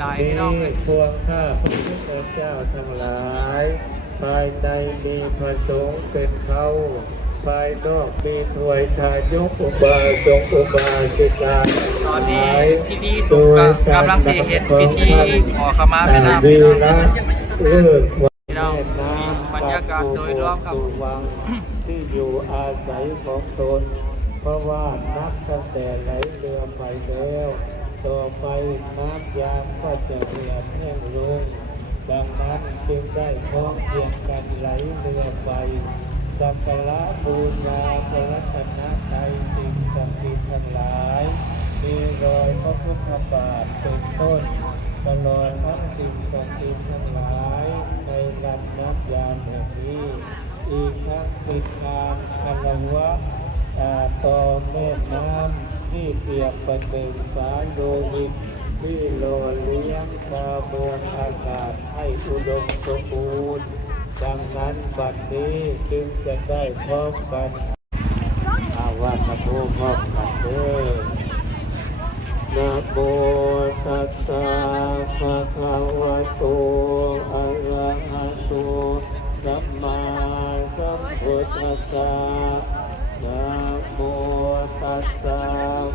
หลายพี่น้องพวงข้าพระพุทธเจ้าทั้งหลาย ภายในมีพระสงฆ์เป็นเขาภายนอกมีถวยทายกอุบาสกอุบาสิกาตอนนี้พิธีสงฆ์กำลังสิเฮ็ดพิธีขอขมาแม่น้ำวีพี่น้องระเลิกวันพี่น้องมีบรรยากาศโดยรอบครับวังที่อยู่อาศัยของตน เพราะว่านับตั้งแต่ไหลเรือไปแล้ว ต่อไปน้ำยามก็จะเรือแห้งลงดังนั้นจึงได้พร้อมเพียงกันไหลเรือไป สักการะบูชาพระรัตนตรัยสิ่งศักดิ์สิทธิ์ทั้งหลาย มีรอยพระพุทธบาทเป็นต้น ตลอดทั้งสิ่งศักดิ์สิทธิ์ทั้งหลาย ในลำน้ำยามแห่งนี้ อีกทั้งปิดทางคารวะอ่าต่อแม่น้ำ ที่เปรียบประหนึ่งสายโลหิตที่โลเลี้ยงชาวเมืองอากาศให้อุดมสมบูรณ์ดังนั้นบัดนี้จึงจะได้พร้อมกันอาว่าตะโพพร้อมกันเด้อนะโมตัสสะภะคะวะโตอะระหะโตสัมมาสัมพุทธัสสะ นะโมตัสสะ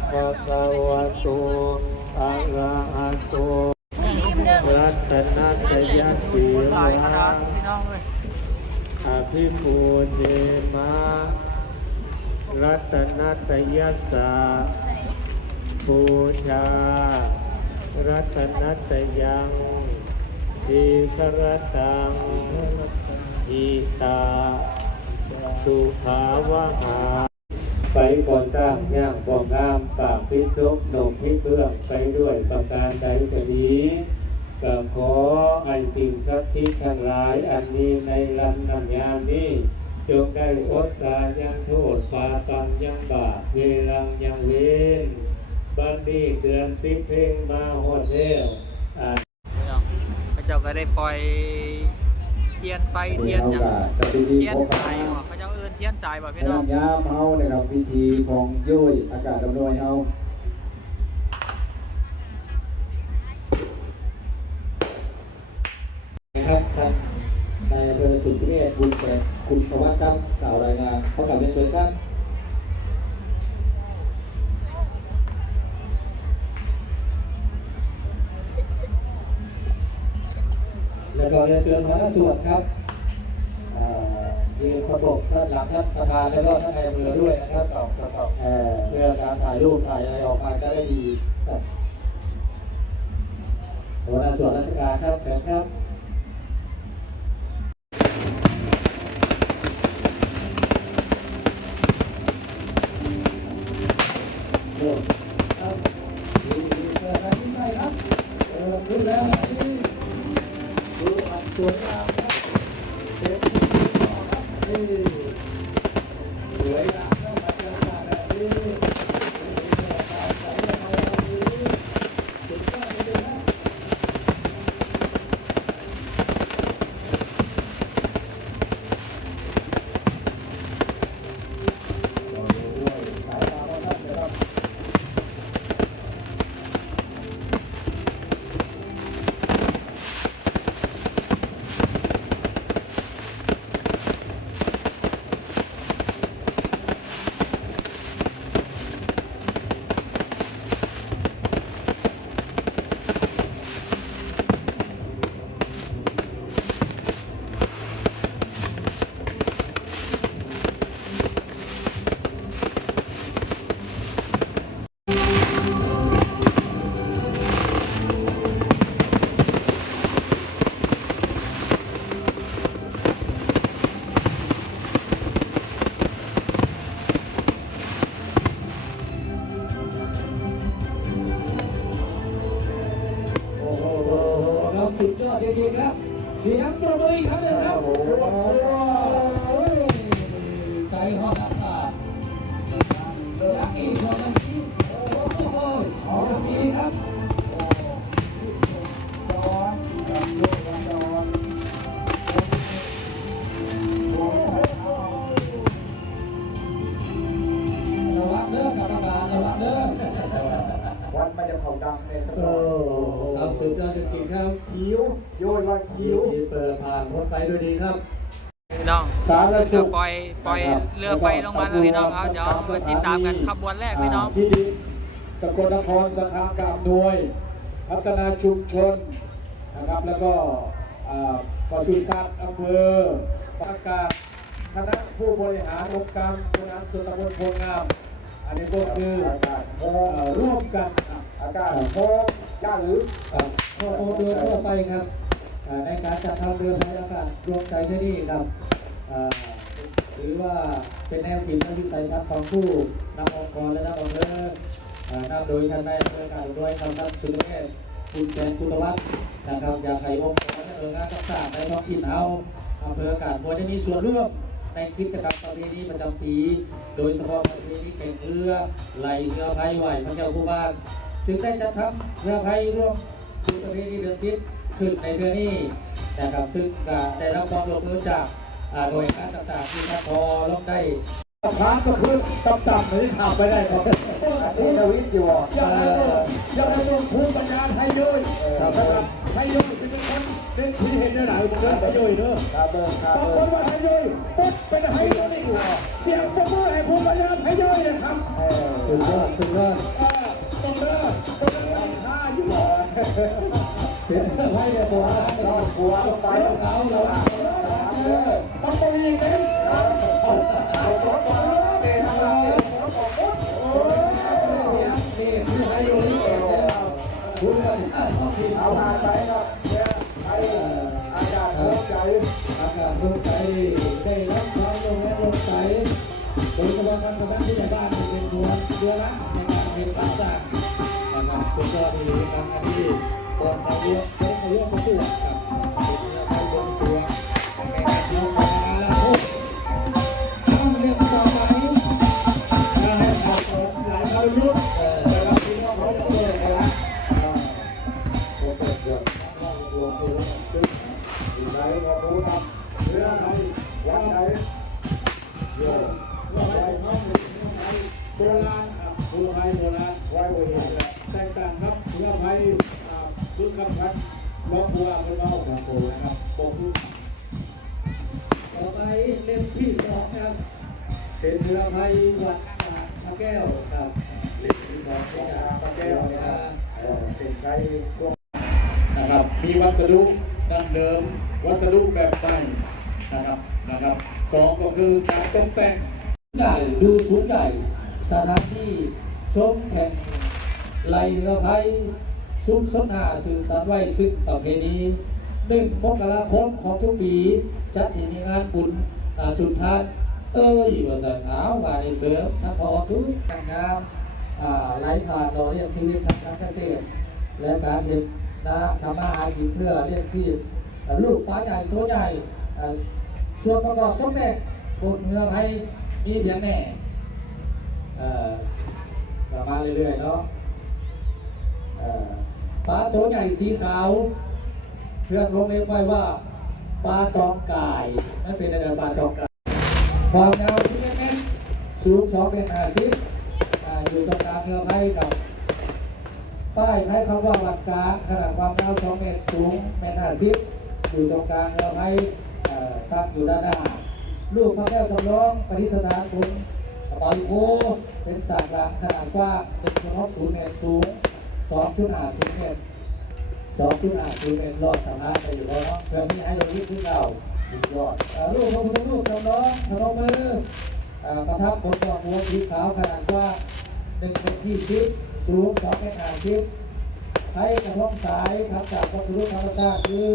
ภะคะวะโตอะระหะโตรัตนัตยะสีมาอภิปูเชมะรัตนัตยัสสะปูชา รัตนัตยังทีครตังอิตา สุขาวหาไปก่อสร้างย่างบ่องงามปากพิซุกหนกพิเบื้องไปด้วยประการใดก็ดีก็ขอให้สิ่งศักดิ์สิทธิ์ทั้งหลายอันนี้ในลำนำยามนี้จงได้อดสายังโทษปาปังยังบาปเวลังยังเวนบัดนี้เดือนสิบเพลงมาหดแล้วอ่าพี่น้องพระเจ้าก็ได้ปล่อยเทียนไปเทียนหยังเทียนของส ทียนสายบ่พี่น้องยามเฮานะครับพิธีของยุ้ยอากาศดำนวยเฮานะครับท่านนายอำเภอสุทธิเวชบุญแสนคุณประวัติครับกล่าวรายงานเขากลับเรียนเชิญครับแล้วก็เรียนเชิญพระสวดครับ ยืนประกบท่านหลังท่านประธานแล้วก็ท่านนายอำเภอด้วยนะครับเอ่อเพื่อการถ่ายรูปถ่ายอะไรออกมาจะได้ดีหัวหน้าส่วนราชการครับเชิญครับครับดูดูเจอกันไหนครับดูแล้วนี่ดูอันสวยงาม จะเขาดังเลยครับโอ้ครับสุดยยอดจริงๆครับ คิ้ว โยนว่าคิ้วที่เปิดผ่านพ้นไปด้วยดีครับ พี่น้องสารเรืสุอขปล่อยปล่อยเรือไปลงมาแล้วพี่น้องเอาเดี๋ยวมาติดตามกันขบวนแรกพี่น้องที่ดินสกลนครสถานกำนวย พัฒนาชุมชนนะครับแล้วก็อ่าปศุสัตว์อำเภอประกาศคณะผู้บริหารองค์การบริหารส่วนตำบลโพงาม อันนี้ก็คือร่วมกันอากาศโพย่าหรือครับข้อมูลเรือทั่วไปครับในการจัดทำเรือพายอากาศรวมใจที่นี่ครับอ่าถือว่าเป็นแนวคิดและวิสัยทัศน์ของผู้นำองค์กรและนำอำเภออ่านำโดยท่านนายอำเภอการด้วยคำท่านสุรเมธคุณแสนคุณตวัฒน์นะครับอยากให้องค์กรและหน่วยงานต่างๆในท้องถิ่นเอาอำเภอการควรจะมีส่วนร่วม ในกิจกรรมประเพณีประจำปี โดยเฉพาะประเพณีแข่งเรือไหลเรือพายไหวพระเจ้าผู้บ้าน จึงได้จัดทำเรือพายร่วมคือประเพณีเดือนซิปขึ้นในเดือนนี้นะครับซึ่งก็ได้รับความร่วมมือจากหน่วยงานต่างๆที่ท่าพอลงได้พานก็คือต่ำๆเหมือขับไปได้ครับนี่ทวิตอยู่อยากให้ลูกอยากให้ลูกภูมิปัญญาไทยเยอะนะครับไทยเยอะ นคนเป็นที่เห็นได้หลายคนเดินไทยเยอะเนอะบางคนว่าไทยเยอะปุ๊บเป็นไทยเยอะนี่เสียงประมือให้ภูมิปัญญาไทยเยอะนะครับสุดยอดสุดยอดต้องเลิกต้องเลิกค่าอยู่หรอเป็นไว้เดี๋ยวตัวรอดหัวไปเอาเราต้องไปอีกนะเอาเราเลยทำอะไรโอ้ยนี่คือให้ดูนี่เองคุณปัญญาท้องถิ่นเอาผ่านไปครับ อากาศเข้าใจอากาศลงใจได้รับความลงและลงใสโดยเฉพาะการกำลังผู้ใหญ่บ้านเป็นตัวตัวรักในการเป็นปราสาทนะครับสุดยอดที่ทำอันนี้ก่อนเขาเรียกเขาเรียกประตูครับเป็นเรื่องของบวงสรวในการยกมา สถานที่ชมแข่งไหลเรือพายซุ้มสนหาสื่อสารไว้ซึ่งประเพณีหนึ่งมกราคมของทุกปี จัดที่มีงานบุญสุดท้ายเอ้ยว่าสันหาววาในเสริมท่านพอทุกงามอ่าไหลผ่านเราเรียกชีวิตทางการเกษตร และการเห็นนะทำมาหากินเพื่อเลี้ยงชีพลูกปลาใหญ่ตัวใหญ่ส่วนประกอบต้องแต่งบนเนื้อไทยมีเพียงแน่ เอ่อประมาเรื่อยๆเนาะปลาตัวใหญ่สีขาวเพื่อนลงเรียกไว้ว่าปลาจอมกายนั่นเป็นอะไรปลาจอมกายความยาวที่เมตรสูง2เมตร50อ่าอยู่ตรงกลางเรือไทยกับป้ายให้คำว่าวัดกาขนาดความยาว2เมตรสูงเมตรห้าสิบอยู่ตรงกลางเราให้เอ่ตั้งอยู่ด้านหน้าลูกพระแก้วจำลองปฏิสถานคุณ กระเป๋าโคเป็นสากหลังขนาดกว้าง1.60เมตรสูง2.50เมตร2.50เมตรรอดสามารถไปอยู่แล้วเพื่อที่ให้เรายึดขึ้นเราดียอดลูกพระพุทธรูปจำลองพนมมือประทับบนดอกบัวสีขาวขนาดกว้าง1เมตรที่สิบสูง2เมตรห้าสิบให้กระทงสายทำจากวัตถุธรรมชาติคือ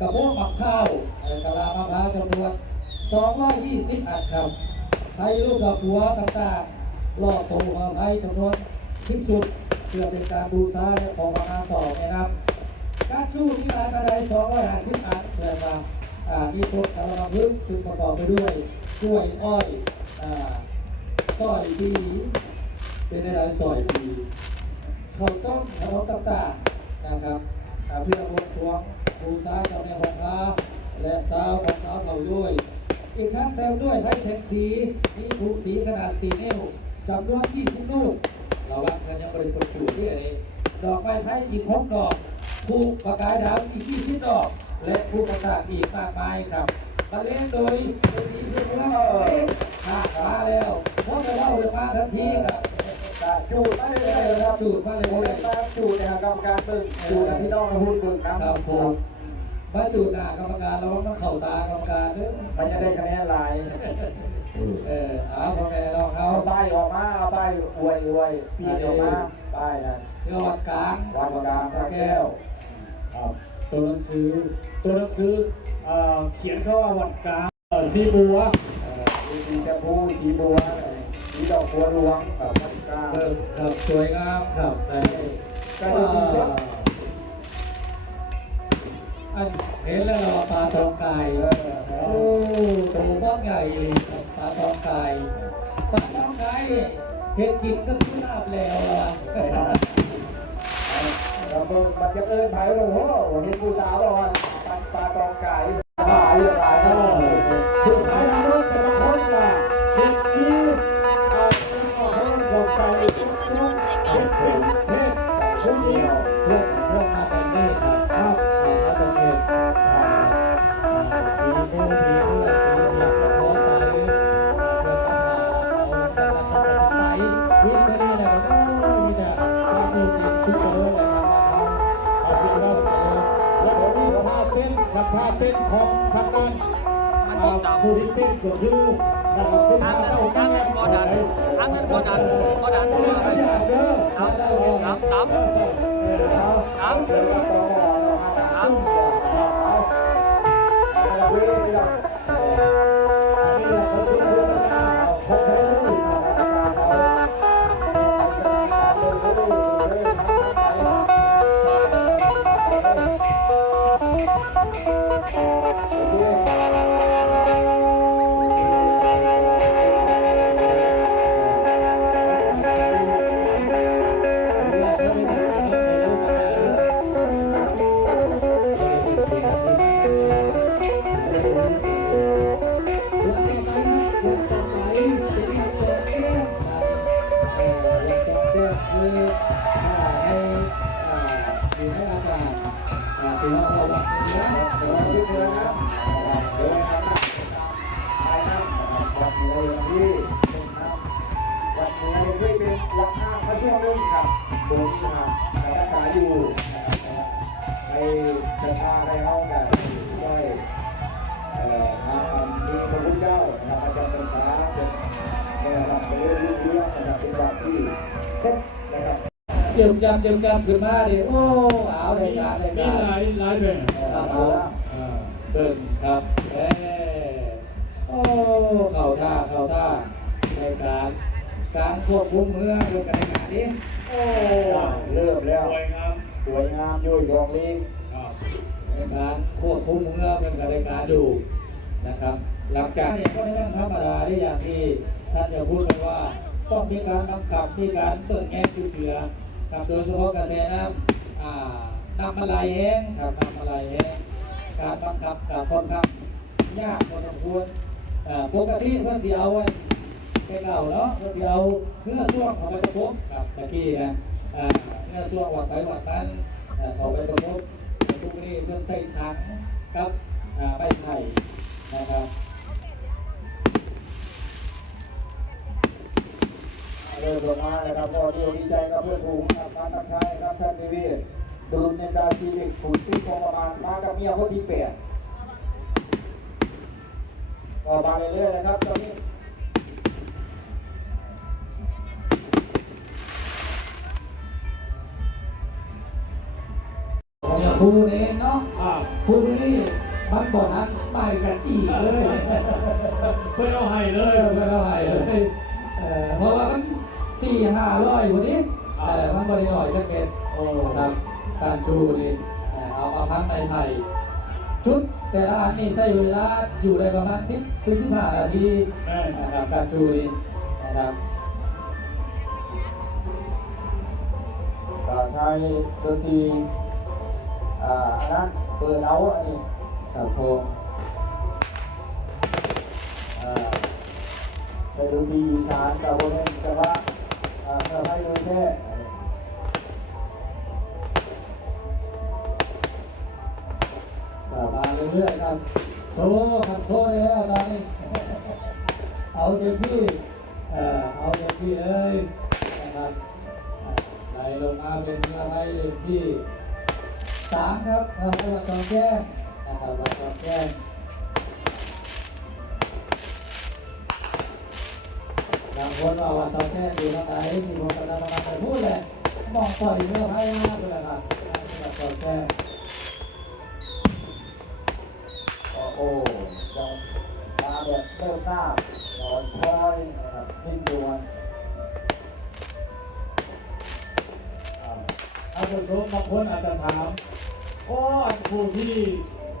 กระโปงหมักข้าวเอ่อกะลามะพร้าวจำนวน220 อันครับ ให้ลูกดอกบัวต่างๆล่อตัวมาให้จำนวน10ชุดเพื่อเป็นการบูชาและขอขมาต่อนะครับการชูที่ร้านกระได250อันเพื่อมาอ่ามีต้นกระลำพึกษ์ซึ่งประกอบไปด้วยกล้วยอ้อยอ่าสร้อยดีเป็นอะไรสร้อยดีเขาต้องขนมต่างๆนะครับเพื่อบวงสรวงบูชาเจ้าแม่หงคาและสาวของสาวเขาด้วย อีกทั้งเติมด้วยไม้แท็กสี มีผูกสีขนาด 4 นิ้วจำนวน20ลูกเราวัดกันยังบริกรปลูกด้วยดอกไม้ไผ่อีก6ดอกผู้ประกายดาวอีก20ดอก และผู้ต่างๆอีกมากมายครับบรรเลงโดยเป็นทีมเพื่อนของเราขาดมาแล้วเพราะจะเล่าเลยมาทันทีครับจูดไม่ได้เลยครับจูดมาเลยโอ้ยครับจูดนะครับกรรมการบึ้งจูดนะพี่น้องนะพูดบึ้งนะครับ ผมมาจูดหน้ากรรมการเราต้องเข้าตากรรมการเด้อมันจะได้คะแนนหลายเออเอาพ่อแม่ลองเอาเอาป้ายออกมาเอาป้ายอวยอวยพี่ออกมาป้ายนะเรื่องวัดกลางวัดกลางพระแก้วครับตัวหนังสือตัวหนังสือเอ่อเขียนเข้าว่าวันกลางเอ่อสีบัวเอ่อมีสีชมพูสีบัวสีดอกบัวหลวงกับพันกาเออครับสวยงามครับแต่ก็ดูดีสุด อันเห็นแล้วเราปลาทองไก่เออโอ้ตัวบ้องใหญ่เลยปลาทองไก่ปลาทองไก่เห็ดกินก็คือลาบแล้วล่ะเราเบิ่งมันจะเอิญไผ่โอ้โหเห็นผู้สาวบอกว่าปลาปลาตองไก่หายหายเอเนาะผู้สายนรกแต่บางคนก็เห็ดที่เอ่อเพิ่มของใส่ชุดชุดเห็ดเห็ดเห็ดผู้เดียางนั้นมันติดต่อผู้ที่ต้นก็คือนะครับเป็นทางท่านั้นเต้นทางนั้นบ่ดันทางนั้นบ่ดันบ่ดันเอออย่าเด้อครับครับครับเออเอาครับเดี๋ยวก็ต้องรอเราค เยี่ยมจำเยี่ยมจำขึ้นมาดิโอ้เอาเลยการเลยมีการหลายหลายแบบครับผมอ่าเบิ่งครับเออโอ้เข้าท่าเข้าท่าในการการควบคุมเรือเรื่องการงานนี้โอ้เริ่มแล้วสวยงามสวยงามยุ่ยกองลิงครับในการควบคุมเรือเป็นการในการอยู่นะครับหลังจากนี้ก็ไม่ต้องธรรมดาที่อย่างที่ท่านจะพูดเลยว่าต้องมีการบังคับมีการเปิดแง่จุดเชือ ครับโดยเฉพาะกระแสน้ำอ่าน้ำมันไหลแห้งครับน้ำมันไหลแห้งการบังคับกับค่อนข้างยากพอสมควรปกติเพื่อนสีเอาไว้ไปเก่าเนาะเพื่อนสีเอาเนื้อส่วงข้าไปประกบกับตะกี้นะเนื้อส่วงวัดไปวัดนั้นอ่าเขาไปประกบทุกนี้เพื่อนใส่ถังกับใบไผ่นะครับ เริ่มลงมานะครับก็ดีอกดีใจกับเพื่อนฝูงครับมาทักทายครับท่านนิเวศดุลเนจาชีวิตผูกซี่คงประมาณมากับเมียคนที่แปดก็มาเรื่อยๆนะครับตอนนี้อย่าพูดเองเนาะอ่าพูดนี่มันบอกนั้นไปกันจีเลย เพื่อนเอาให้เลเลยยไม่ได้เลยเออเพราะว่ามัน สี่ห้าร้อยกว่านี้เออมันบริหน่อยจะเก็ตโอ้ครับ การชูนี่เออเอามาพันในไทยชุดแต่ละอันนี่ใช้เวลาอยู่ได้ประมาณสิบถึงสิบห้านาทีแม่นะครับการชูนี่นะครับก็ใช้ดนตรีอ่าอันนั้นเปิดเอาอันนี้ครับผมอ่าใช้ดนตรีอีสานกับโบราณแต่ว่า มาเรื่อยๆครับโซขับโซ่เลยครับตอนนี้เอาเต็มที่เอาเต็มที่เลยนะครับไหลลงมาเป็นอะไรเต็มที่สามครับเราจะมาจองแจ้งนะครับมาจองแจ้ง บางคนว่าวัดจอมแจ้งอยู่ตรงที่ผมกำลังมาไปพูดเลยมองปล่อยเมื่อไพ่หน้าไปเลยครับวัดจอมแจ้งโอ้โหยังมาแบบเริ่มหน้าหนอนคอยนะครับนิ่งดวนอาจจะสมบางคนอาจจะถามโอ้อันผู้ที่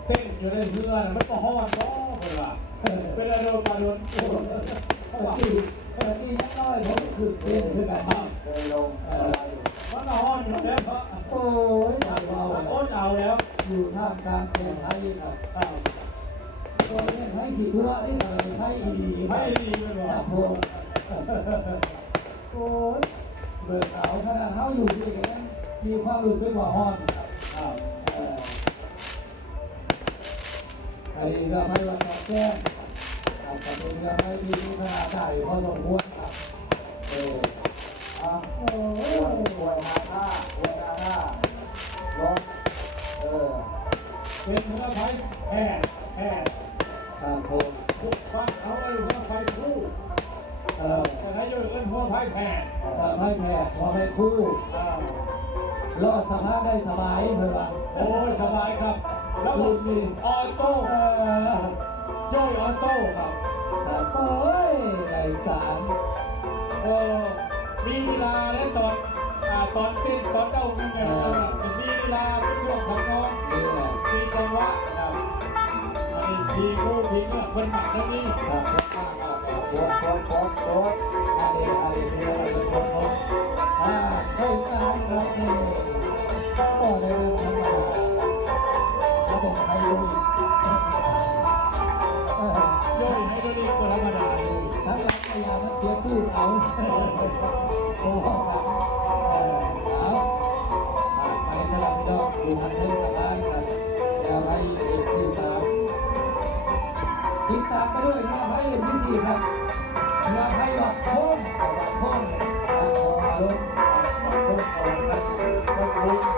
เต้นอยู่ในเรือนมันก็ฮอดเนาะเพิ่นว่าเวลาเรามาโดนโอ้ ปกติปกตินักน้อยผมคือเรียนคือกันครับเคยลงเอ่อมันก็ฮอดอยู่แล้วเพราะโอ้ยหนักเบามันเอาแล้ว อยู่ท่ามกลางเสียงไทยครับอ้าวตัวเล่นไทยขี่ทั่วนี่เป็นไทยอีหลีให้ดีไปบ่ครับผมโอ้ยเบิกเขาขนาดเขาอยู่ที่นี่มีความรู้สึกว่าฮอนครับอันนี้ก็ไม่ว่าแจ้ง ครับแต่เป็นเรื่องไม่ดีขนาดใหญ่พอสมควรครับเอออะโอ้ยปวดมาหน้าปวดมาหน้าลงเออเป็นเรือไฟแพทย์แพทย์ครับผมทุกฟังเขาเอิ้นเรือไฟคู่เอ่อแต่ถ้าอยู่เอิ้นหัวไฟแพทย์ทำให้แพทย์พอไม่คู่อ่ารอดสภาพได้สบายเพื่อนว่าโอ้ยสบายครับระบบมีออโต้เออจ้อยออโต้ครับครับ โอ้ยรายการเออมีเวลาและตอนอ่าตอนเต้นตอนเด้ามีแม่มีเวลาเป็นช่วงของน้องนี่แหละมีจังหวะครับอันนี้พีกูพีเงือกคนหมักแล้วนี่ครับครับครับครับโคตรโคตรโคตรโคตรอันนี้อันนี้มีอะไรเป็นคนคนอ่าใช่การครับนี่ก็ในเรื่องธรรมดาระบบไทยลุยเออย่ อยให้ได้ดีกว่าธรรมดาอยู่ทั้งรักพยายามมันเสียชื่อเอาโอ้โหครับเอาไปสลับพี่น้องดูทันเทศบาลกันแล้วให้เอกที่สามติดตามไปด้วยนะให้เอกที่สี่ครับเพื่อให้วัดโค้งวัดโค้งวัดโค้งอารมณ์วัดโค้งวัดโค้งวัดโค้ง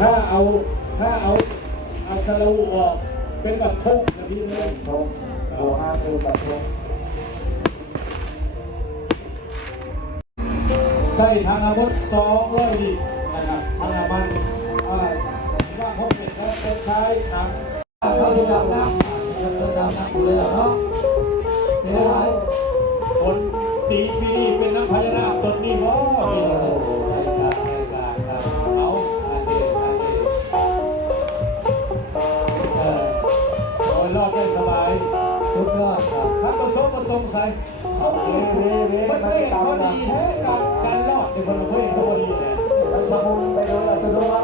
ถ้าเอาถ้าเอาเอาสลูออกเป็นแบบทงนะพี่เลยลงโอ้ห้าคือแบบลงใส่ทางอาวุธสองร้อยดินะครับทางอามันอ่าว่าเขาเป็นเขาเป็นใช้ทางเขาจะดำน้ำจะเป็นดำน้ำเลยเหรอเนาะเป็นอะไรคนตีปีนี้เป็นนักพาย บประสงค์ใส่เขาเองมันเพ่งพอดีแท้การการรอดในคนละเพ่งพอดีเนี่ยแล้วจะมุงไปโดนอัตโนมัติ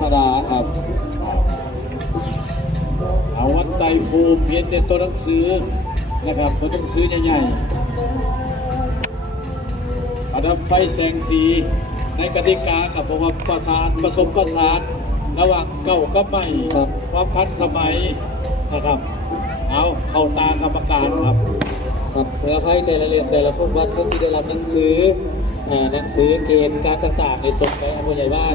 บ่ได้ธรรมดาครับ เอาวัดไตรภูมิเพียนแต่ตัวหนังสือนะครับตัวหนังสือใหญ่ๆประดับไฟแสงสีในกติกากับบอกว่าประสานผสมประสานระหว่างเก่ากับใหม่ครับความพันสมัยนะครับ เอาเข้าตากรรมการครับครับเรือไพ่แต่ละเรียนแต่ละคนวัดก็ที่ได้รับหนังสืออ่าหนังสือเกณฑ์การต่างๆ ในส่งไปอำเภอใหญ่บ้าน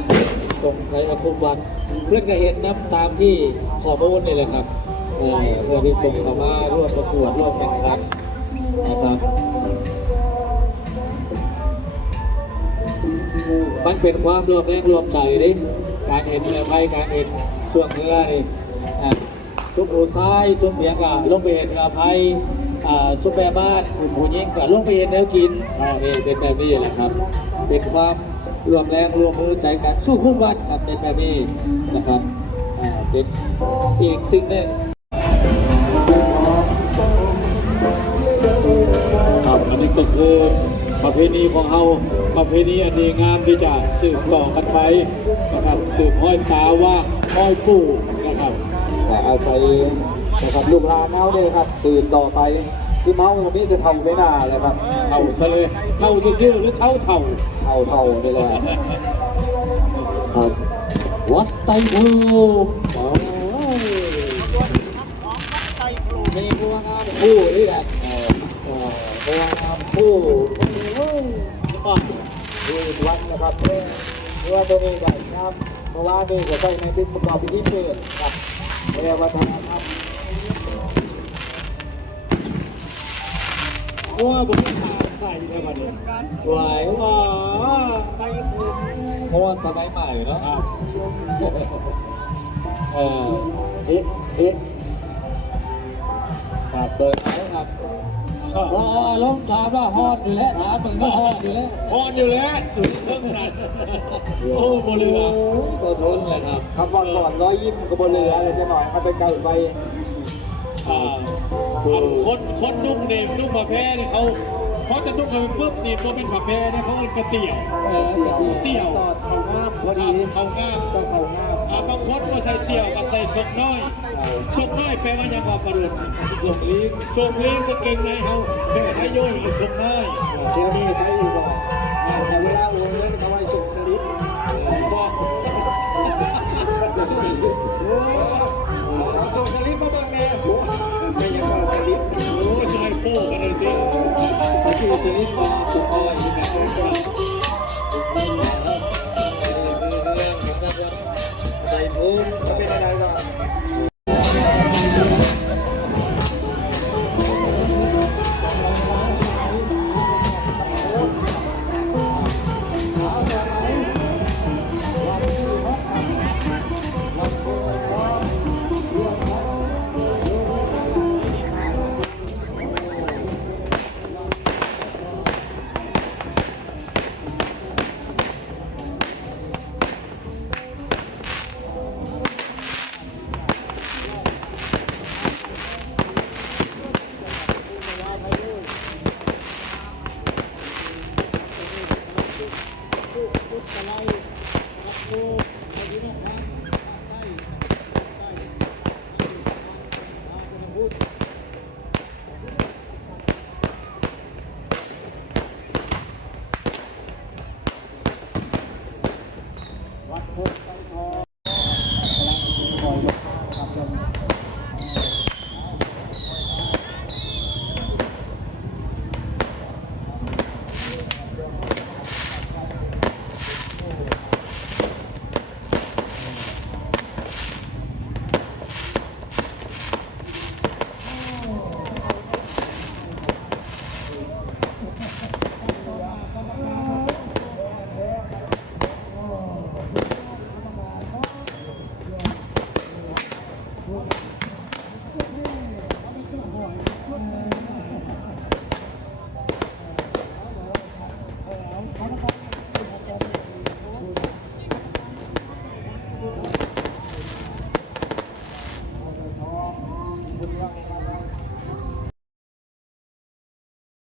ส่งไปอาคมวัดเพื่อนก็เห็นน้ำตามที่ขอมูลนี่แหละครับเอ่อเพื่อที่ส่งเข้ามาร่วมประกวดร่วมแข่งขันนะครับ มันเป็นความรวมแรงรวมใจดิการเห็นเรือไพ่การเห็นส่วงเรือนี่ซุปโอซ้ายซุปเบียงกะลงไปเห็นเรือไพ่ซุปแม่บ้านกลุ่มผู้หญิงกะลงไปเห็นแนวกินอ่านี่เป็นแบบนี้แหละครับ เป็นความ รวมแรงรวมมือใจกันสู้คุ้มวัดครับเป็นแบบนี้นะครับเป็นอีกสิ่งหนึ่งครับอันนี้ก็คือประเพณีของเราประเพณีอันดีงามที่จะสืบต่อกันไปนะครับสืบห้อยตาว่าห้อยปู่นะครับอาศัยนะครับลูกหลานเอาเลยครับสื่อต่อไป ที่เมาตรงนี้จะทำไม่น่าเลยครับเท่าซะเลยเท่าจะซื้อหรือเท่าเท่าเท่าเท่าๆนี่แหละครับวัดไตรภูมิโอ้ยมีพวงงามคู่นี่แหละเออเออพวงงามคู่โอ้ยดูอีกวันนะครับเเพราะว่าตัวนี้แบบงามเพราะว่านี่ก็ใช้ในพิธีประกอบพิธีเปิดครับเรียกว่าทางครับ ว่าผมไม่ตาใส่ในวันนี้ไหวว้าเพราะว่าสมัยใหม่เนาะอะเออเอ๊ะเอ๊ะครับเปิดไหมครับพอลงถามว่าฮอดอยู่แล้วถามมึงก็ฮอดอยู่แล้วพอนอยู่แล้วถึงเครื่องนั้นโอ้โบเรือก็ทนเลยครับครับวันก่อนร้อยยิ้มก็บนเรืออะไรจะหน่อยมันไปไกลไฟอ่า คนคนคนนุ่งเนมนุ่งผ้าแพรเนี่ยเขาเขาจะนุ่งกันปุ๊บนี่พอเป็นผ้าแพรเนี่ยเขาเรียกกระเตี่ยวเออกระดิ่งเตี่ยวสอดเขางามพอคดีรับเขาง่ามต้องเขางามอ่าบางคนก็ใส่เตี่ยวก็ใส่สกน้อยสกน้อยแปลว่าอย่างว่าประดุษส่งลีกส่งลีกก็เก่งในเขาแค่ให้ย่อยอีกสกน้อยเดี๋ยวนี้ใช้อยู่ก่อนแต่เวลาโอนเงินเขาไว้ส่งสลิปบอกส่งสลิปเอาส่งสลิปมาบ้างแม่โอ้ไม่อยังเอาสลิปโอ้ย